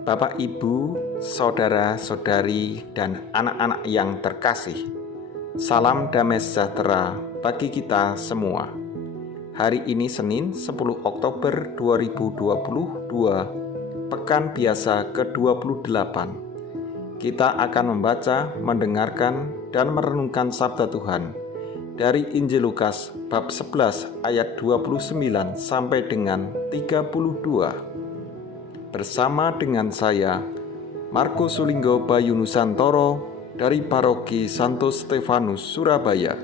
Bapak, Ibu, saudara-saudari, dan anak-anak yang terkasih, salam damai sejahtera bagi kita semua. Hari ini Senin 10 Oktober 2022, Pekan Biasa ke-28. Kita akan membaca, mendengarkan, dan merenungkan Sabda Tuhan dari Injil Lukas bab 11 ayat 29 sampai dengan 32. Bersama dengan saya, Marco Sulinggo Bayu Nusantoro dari Paroki Santo Stefanus, Surabaya.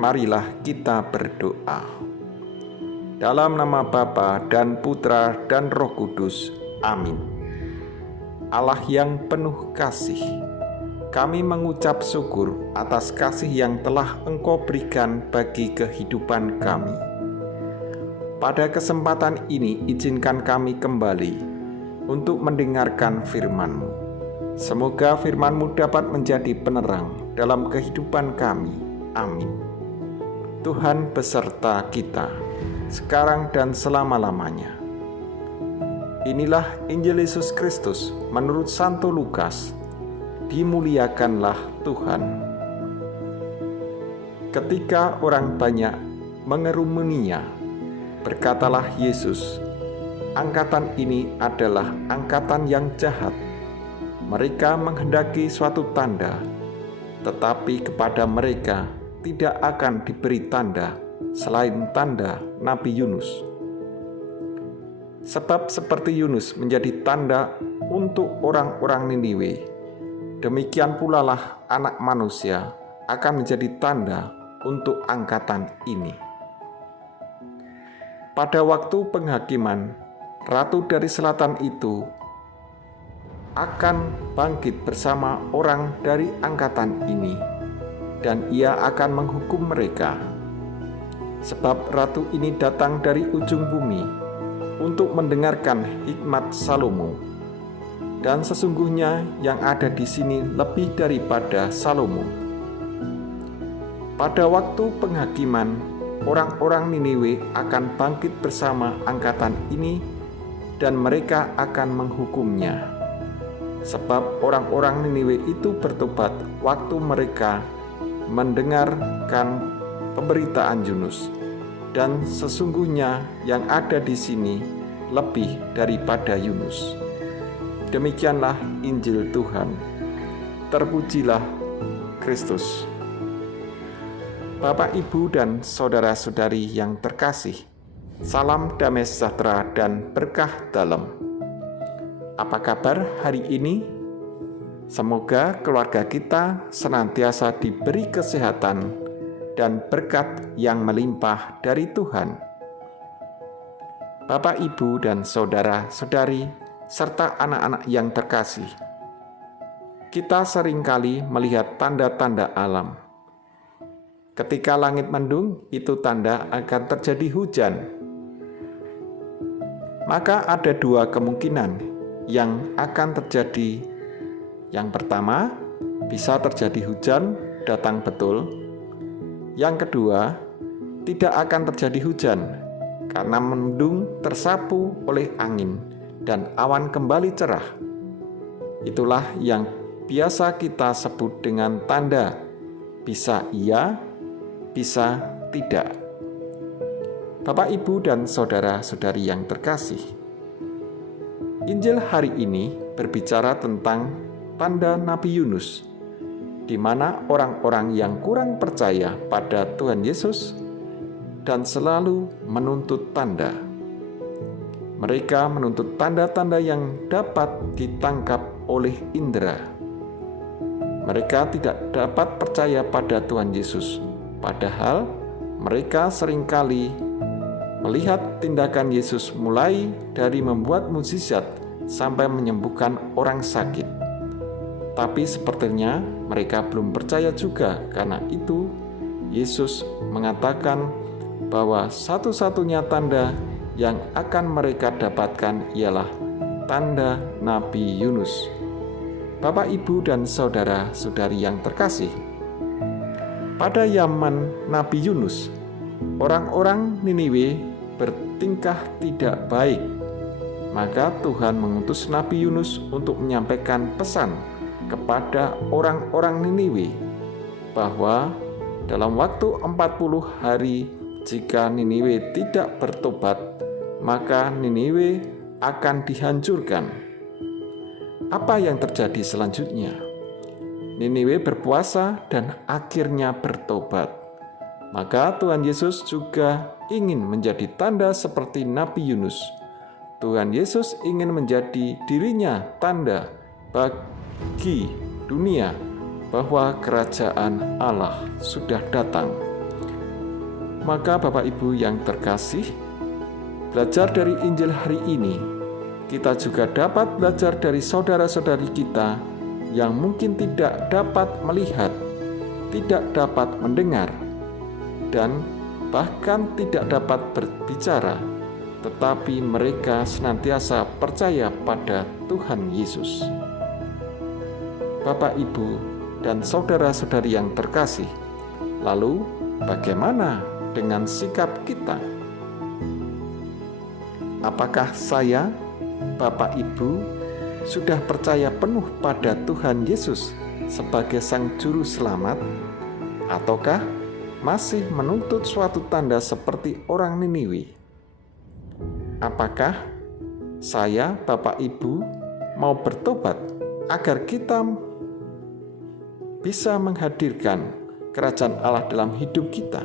Marilah kita berdoa. Dalam nama Bapa dan Putra dan Roh Kudus. Amin. Allah yang penuh kasih, kami mengucap syukur atas kasih yang telah Engkau berikan bagi kehidupan kami. Pada kesempatan ini, izinkan kami kembali untuk mendengarkan firman-Mu. Semoga firman-Mu dapat menjadi penerang dalam kehidupan kami. Amin. Tuhan beserta kita, sekarang dan selama-lamanya. Inilah Injil Yesus Kristus menurut Santo Lukas. Dimuliakanlah Tuhan. Ketika orang banyak mengerumuninya, berkatalah Yesus, "Angkatan ini adalah angkatan yang jahat. Mereka menghendaki suatu tanda, tetapi kepada mereka tidak akan diberi tanda selain tanda Nabi Yunus. Sebab seperti Yunus menjadi tanda untuk orang-orang Niniwe, demikian pula lah Anak Manusia akan menjadi tanda untuk angkatan ini." Pada waktu penghakiman, ratu dari selatan itu akan bangkit bersama orang dari angkatan ini, dan ia akan menghukum mereka. Sebab ratu ini datang dari ujung bumi untuk mendengarkan hikmat Salomo, dan sesungguhnya yang ada di sini lebih daripada Salomo. Pada waktu penghakiman, orang-orang Niniwe akan bangkit bersama angkatan ini dan mereka akan menghukumnya. Sebab orang-orang Niniwe itu bertobat waktu mereka mendengarkan pemberitaan Yunus, dan sesungguhnya yang ada di sini lebih daripada Yunus. Demikianlah Injil Tuhan. Terpujilah Kristus. Bapak, Ibu, dan saudara-saudari yang terkasih, salam damai sejahtera dan berkah dalam. Apa kabar hari ini? Semoga keluarga kita senantiasa diberi kesehatan dan berkat yang melimpah dari Tuhan. Bapak, Ibu, dan saudara-saudari, serta anak-anak yang terkasih, kita seringkali melihat tanda-tanda alam. Ketika langit mendung, itu tanda akan terjadi hujan. Maka ada dua kemungkinan yang akan terjadi. Yang pertama, bisa terjadi hujan datang betul. Yang kedua, tidak akan terjadi hujan karena mendung tersapu oleh angin dan awan kembali cerah. Itulah yang biasa kita sebut dengan tanda. Bisa iya, bisa tidak. Bapak, Ibu, dan saudara-saudari yang terkasih, Injil hari ini berbicara tentang tanda Nabi Yunus, di mana orang-orang yang kurang percaya pada Tuhan Yesus dan selalu menuntut tanda. Mereka menuntut tanda-tanda yang dapat ditangkap oleh indera. Mereka tidak dapat percaya pada Tuhan Yesus, padahal mereka seringkali melihat tindakan Yesus mulai dari membuat mukjizat sampai menyembuhkan orang sakit. Tapi sepertinya mereka belum percaya juga. Karena itu Yesus mengatakan bahwa satu-satunya tanda yang akan mereka dapatkan ialah tanda Nabi Yunus. Bapak, Ibu, dan saudara-saudari yang terkasih, pada zaman Nabi Yunus, orang-orang Niniwe bertingkah tidak baik. Maka Tuhan mengutus Nabi Yunus untuk menyampaikan pesan kepada orang-orang Niniwe bahwa dalam waktu 40 hari jika Niniwe tidak bertobat, maka Niniwe akan dihancurkan. Apa yang terjadi selanjutnya? Niniwe berpuasa dan akhirnya bertobat. Maka Tuhan Yesus juga ingin menjadi tanda seperti Nabi Yunus. Tuhan Yesus ingin menjadi dirinya tanda bagi dunia bahwa kerajaan Allah sudah datang. Maka Bapak Ibu yang terkasih, belajar dari Injil hari ini, kita juga dapat belajar dari saudara-saudari kita yang mungkin tidak dapat melihat, tidak dapat mendengar, dan bahkan tidak dapat berbicara, tetapi mereka senantiasa percaya pada Tuhan Yesus. Bapak, Ibu, dan saudara-saudari yang terkasih, lalu bagaimana dengan sikap kita? Apakah saya, Bapak, Ibu, sudah percaya penuh pada Tuhan Yesus sebagai Sang Juru Selamat? Ataukah masih menuntut suatu tanda seperti orang Niniwe? Apakah saya, Bapak, Ibu, mau bertobat agar kita bisa menghadirkan kerajaan Allah dalam hidup kita?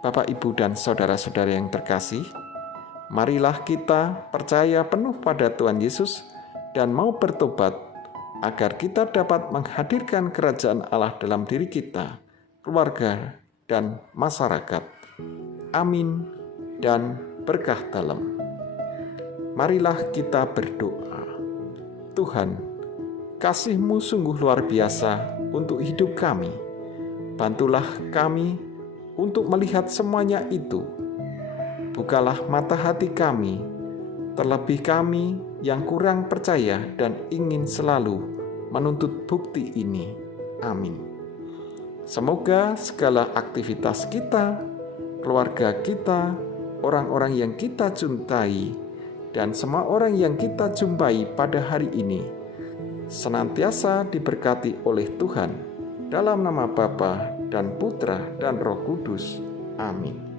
Bapak, Ibu, dan saudara-saudara yang terkasih, marilah kita percaya penuh pada Tuhan Yesus dan mau bertobat agar kita dapat menghadirkan kerajaan Allah dalam diri kita, keluarga, dan masyarakat. Amin dan berkah dalam. Marilah kita berdoa. Tuhan, kasih-Mu sungguh luar biasa untuk hidup kami. Bantulah kami untuk melihat semuanya itu. Bukalah mata hati kami, terlebih kami yang kurang percaya dan ingin selalu menuntut bukti ini. Amin. Semoga segala aktivitas kita, keluarga kita, orang-orang yang kita cintai, dan semua orang yang kita jumpai pada hari ini senantiasa diberkati oleh Tuhan, dalam nama Bapa dan Putra dan Roh Kudus. Amin.